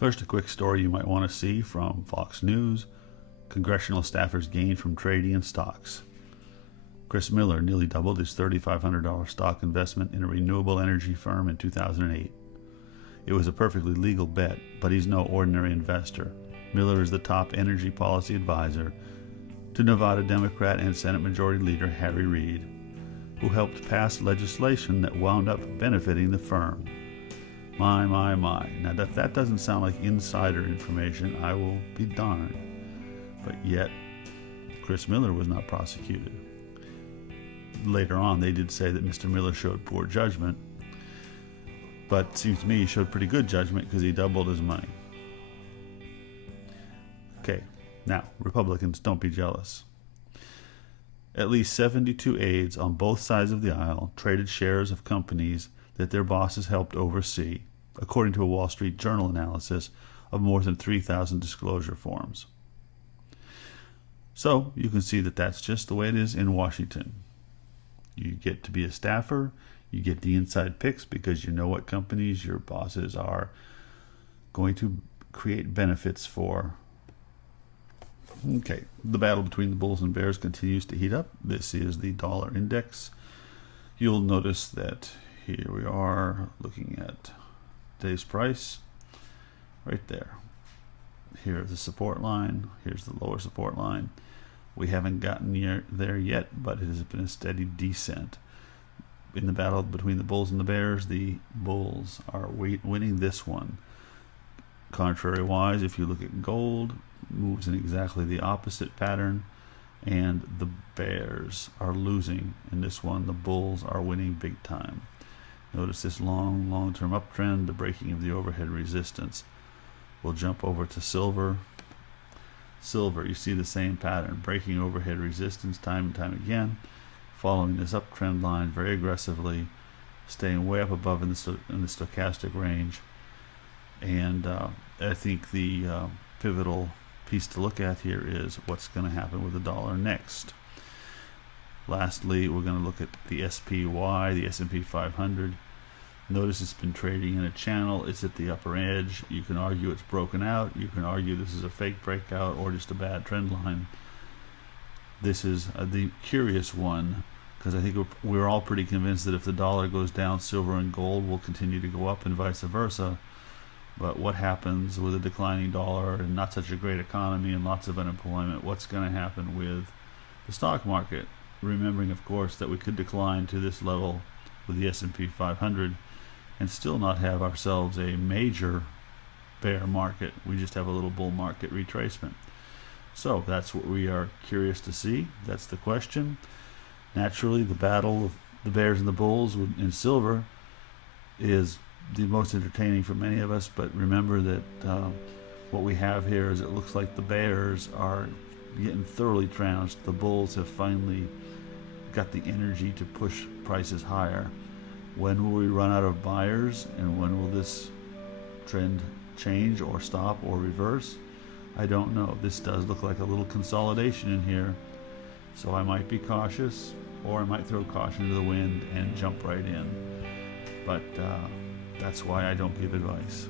First, a quick story you might want to see from Fox News. Congressional staffers gain from trading in stocks. Chris Miller nearly doubled his $3,500 stock investment in a renewable energy firm in 2008. It was a perfectly legal bet, but he's no ordinary investor. Miller is the top energy policy advisor to Nevada Democrat and Senate Majority Leader Harry Reid, who helped pass legislation that wound up benefiting the firm. My. Now, if that doesn't sound like insider information, I will be darned. But yet, Chris Miller was not prosecuted. Later on, they did say that Mr. Miller showed poor judgment, but it seems to me he showed pretty good judgment because he doubled his money. Okay, now, Republicans, don't be jealous. At least 72 aides on both sides of the aisle traded shares of companies that their bosses helped oversee, according to a Wall Street Journal analysis of more than 3,000 disclosure forms. So you can see that that's just the way it is in Washington. You get to be a staffer, you get the inside picks because you know what companies your bosses are going to create benefits for. Okay, the battle between the bulls and bears continues to heat up. This is the dollar index. You'll notice that here we are looking at today's price right there. Here's the support line. Here's the lower support line. We haven't gotten there yet, but it has been a steady descent. In the battle between the bulls and the bears, the bulls are winning this one. Contrary-wise, if you look at gold, moves in exactly the opposite pattern, and the bears are losing in this one. The bulls are winning big time. Notice this long-term uptrend, the breaking of the overhead resistance. We'll jump over to silver. Silver, you see the same pattern, breaking overhead resistance time and time again, following this uptrend line very aggressively, staying way up above in the stochastic range. And I think the pivotal piece to look at here is what's going to happen with the dollar next. Lastly, we're going to look at the SPY, the S&P 500. Notice it's been trading in a channel. It's at the upper edge. You can argue it's broken out. You can argue this is a fake breakout or just a bad trend line. This is the curious one, because I think we're all pretty convinced that if the dollar goes down, silver and gold will continue to go up and vice versa. But what happens with a declining dollar and not such a great economy and lots of unemployment? What's going to happen with the stock market? Remembering, of course, that we could decline to this level with the S&P 500 and still not have ourselves a major bear market. We just have a little bull market retracement. So that's what we are curious to see. That's the question. Naturally, the battle of the bears and the bulls in silver is the most entertaining for many of us, but remember that what we have here is it looks like the bears are getting thoroughly trounced. The bulls have finally got the energy to push prices higher. When will we run out of buyers, and when will this trend change or stop or reverse? I don't know. This does look like a little consolidation in here, so I might be cautious, or I might throw caution to the wind and jump right in. But that's why I don't give advice.